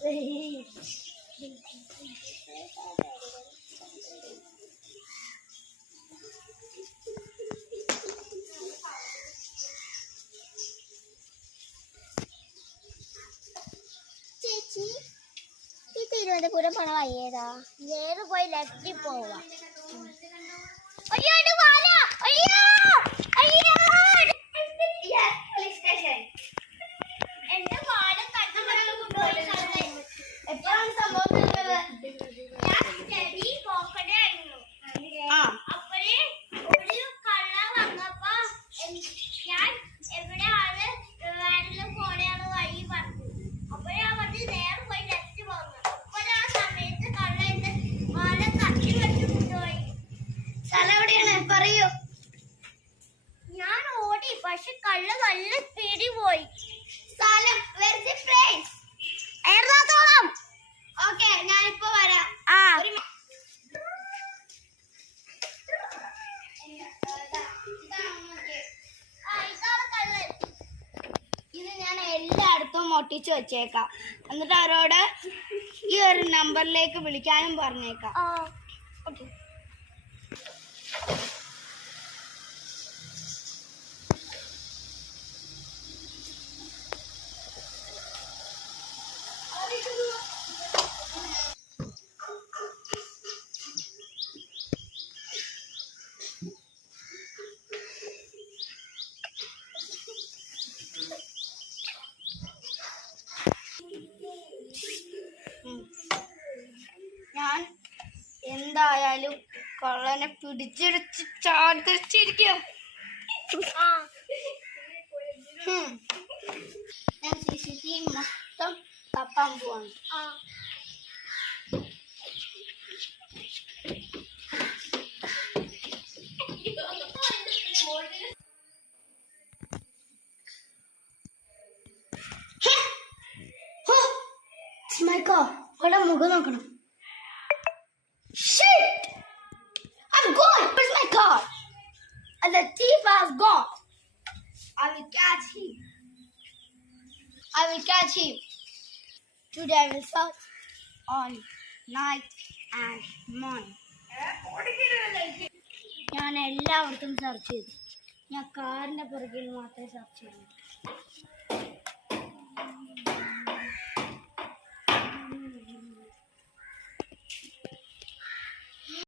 ചേച്ചി ഈ തിരുവനന്തപുരം പോണ വയ്യേതാ? നേരെ പോയി ലെഫ്റ്റിൽ പോവാ. അയ്യോ അയ്യോ അയ്യോ എന്റെ പാലം കട്ടപ്പുറം കൊണ്ടുപോയി. എപ്പോഴാണ് സംഭവം തീർന്നത്? ഞാൻ സ്റ്റഡി പോക്കറ്റായിരുന്നു. അപ്പോഴേ ഒരു കള്ള വന്നപ്പോ ഞാൻ എവിടെയാണ് ആരെങ്കിലും പോലെയാണ് വഴി പറഞ്ഞു. അപ്പോഴേ ആ വണ്ടി നേരെ പോയി ലെഫ്റ്റ് പോകുന്നു. അപ്പോഴാ സമയത്ത് കള്ള എന്റെ പാലം തട്ടി വെച്ച് കൊണ്ടുപോയി. സ്ഥലം എവിടെയാണ് പറയൂ? ഞാൻ ഓടി, പക്ഷെ കള്ള നല്ല സ്പീഡിൽ പോയി. സ്ഥലം എറണാകുളം. ഓക്കെ, ഞാനിപ്പോ വരാം. ഇത് ഞാൻ എല്ലായിടത്തും ഒട്ടിച്ചു വെച്ചേക്കാം. എന്നിട്ട് അവരോട് ഈ ഒരു നമ്പറിലേക്ക് വിളിക്കാനും പറഞ്ഞേക്കാം. ഓക്കെ. ഞാൻ എന്തായാലും കള്ളനെ പിടിച്ചെടുത്ത് ചാടിച്ചിരിക്കും. ഞാൻ CCTV മൊത്തം തപ്പാൻ പോവാണ്. അവിടെ മുഖം നോക്കണം. Shit! I'm gone. Where's my car? And the thief has gone. I will catch him. Today I will search all night and morning. ഞാൻ എല്ലായിടത്തും സെർച്ച് ചെയ്തു. ഞാൻ കാറിന്റെ പുറകിൽ മാത്രമേ സെർച്ച് ചെയ്തു.